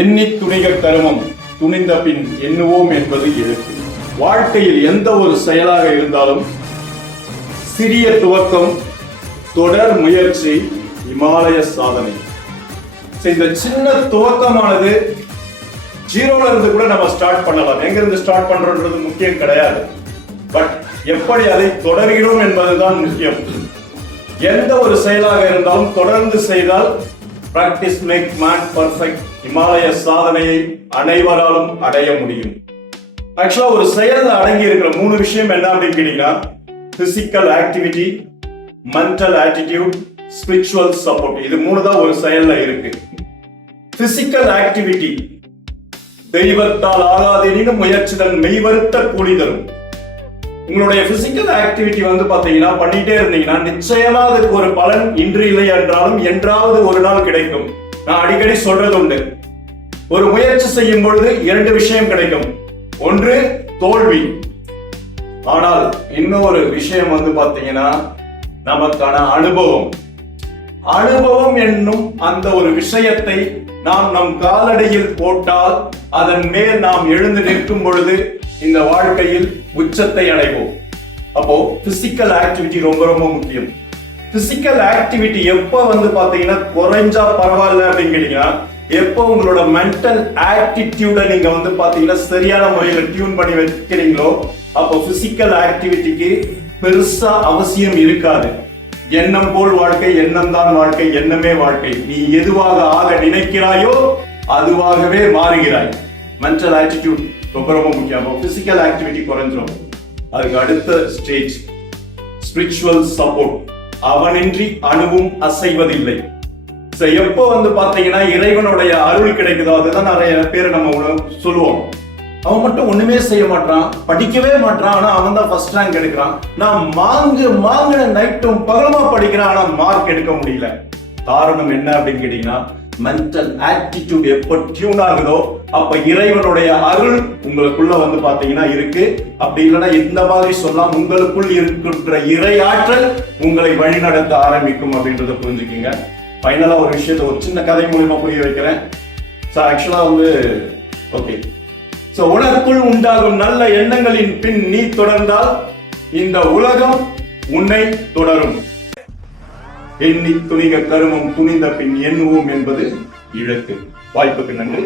எண்ணி துணிக கருமம் துணிந்த பின் எண்ணுவோம் என்பது எழுத்து. வாழ்க்கையில் எந்த ஒரு செயலாக இருந்தாலும் சிறிய துவக்கம், தொடர் முயற்சி, இமாலய சாதனை. இந்த சின்ன துவக்கமானது ஜீரோல இருந்து கூட நம்ம ஸ்டார்ட் பண்ணலாம். எங்க இருந்து ஸ்டார்ட் பண்றோம்ன்றது முக்கியம் கிடையாது. பட் எப்படி அதை தொடர்கிறோம் என்பதுதான் முக்கியம். எந்த ஒரு செயலாக இருந்தாலும் தொடர்ந்து செய்தால் பிராக்டிஸ் மேக் மேன் பர்ஃபெக்ட். இமாலய சாதனையை அனைவராலும் அடைய முடியும். ஆக்சுவலா ஒரு செயல்ல அடங்கி இருக்கிற 3 விஷயம் என்ன அப்படின்னு கேட்டீங்கன்னா, physical activity, mental attitude, spiritual support. இது 3 தான் ஒரு செயல்ல இருக்கு. பிசிக்கல் ஆக்டிவிட்டி, தெய்வத்தால் ஆகாதெனினும் முயற்சிதன் மெய்வருத்த கூலி தரும். உங்களுடைய பிசிக்கல் ஆக்டிவிட்டி பாத்தீங்கன்னா பண்ணிட்டே இருந்தீங்கன்னா நிச்சயமா அதுக்கு ஒரு பலன் இன்று இல்லை என்றாலும் என்றாவது ஒரு நாள் கிடைக்கும். நான் அடிக்கடி சொல்றது உண்டு, ஒரு முயற்சி செய்யும் பொழுது 2 விஷயம் கிடைக்கும். ஒன்று தோல்வி, ஆனால் இன்னொரு விஷயம் பாத்தீங்கன்னா நமக்கான அனுபவம். அனுபவம் என்னும் அந்த ஒரு விஷயத்தை நாம் நம் காலடியில் போட்டால் அதன் மேல் நாம் எழுந்து நிற்கும் பொழுது இந்த வாழ்க்கையில் உச்சத்தை அடைவோம். அப்போ பிசிக்கல் ஆக்டிவிட்டி ரொம்ப ரொம்ப முக்கியம். பிசிக்கல் ஆக்டிவிட்டி எப்ப பாத்தீங்கன்னா குறைஞ்சா பரவாயில்ல அப்படின்னு கேட்டீங்கன்னா, எப்போ உங்களோட மென்டல் ஆட்டிடியூட நீங்க பாத்தீங்கன்னா சரியான முறையில டியூன் பண்ணி வைக்கிறீங்களோ அப்போ பிசிக்கல் ஆக்டிவிட்டிக்கு பெருசா அவசியம் இருக்காது. எண்ணம் போல் வாழ்க்கை, எண்ணம் தான் வாழ்க்கை, எண்ணமே வாழ்க்கை. நீ எதுவாக ஆக நினைக்கிறாயோ அதுவாகவே மாறுகிறாய். மென்டல் ஆட்டிடியூட் ரொம்ப ரொம்ப முக்கியம். பிசிக்கல் ஆக்டிவிட்டி குறைஞ்சிரும். அதுக்கு அடுத்த ஸ்டேஜ் ஸ்பிரிச்சுவல் சப்போர்ட். அவனின்றி அணுவும் அசைவதில்லை. எப்போ பாத்தீங்கன்னா இறைவனுடைய அருள் கிடைக்குதோ, அதுதான் நிறைய பேர் நம்ம சொல்லுவோம். அவன் மட்டும் ஒண்ணுமே செய்ய மாட்டான், படிக்கவே மாட்டான், ஆனா அவன் தான் ஃபர்ஸ்ட் ரேங்க் எடுக்கிறான். நான் மாங்குன நைட்டும் பகலமா படிக்கிறான், ஆனா மார்க் எடுக்க முடியல. காரணம் என்ன அப்படின்னு கேட்டீங்கன்னா, மென்டல் ஆட்டிடியூட் எப்ப டியூன் ஆகுதோ அப்ப இறைவனுடைய அருள் உங்களுக்குள்ள பாத்தீங்கன்னா இருக்கு. அப்படி இல்லைன்னா இந்த மாதிரி சொல்லலாம், உங்களுக்குள் இருக்கின்ற இறை ஆற்றல் உங்களை வழிநடத்த ஆரம்பிக்கும் அப்படின்றத புரிஞ்சுக்கீங்க. ஃபைனலா ஒரு விஷயத்தை ஒரு சின்ன கதை மூலமா புரிய வைக்கிறேன். ஆக்சுவலா ஓகே, உனக்குள் உண்டாகும் நல்ல எண்ணங்களின் பின் நீ தொடர்ந்தால் இந்த உலகம் உன்னை தொடரும். எண்ணி துணிக கருமம் துணிந்த பின் எண்ணுவோம் என்பது இழக்கு. வாய்ப்புக்கு நன்றி.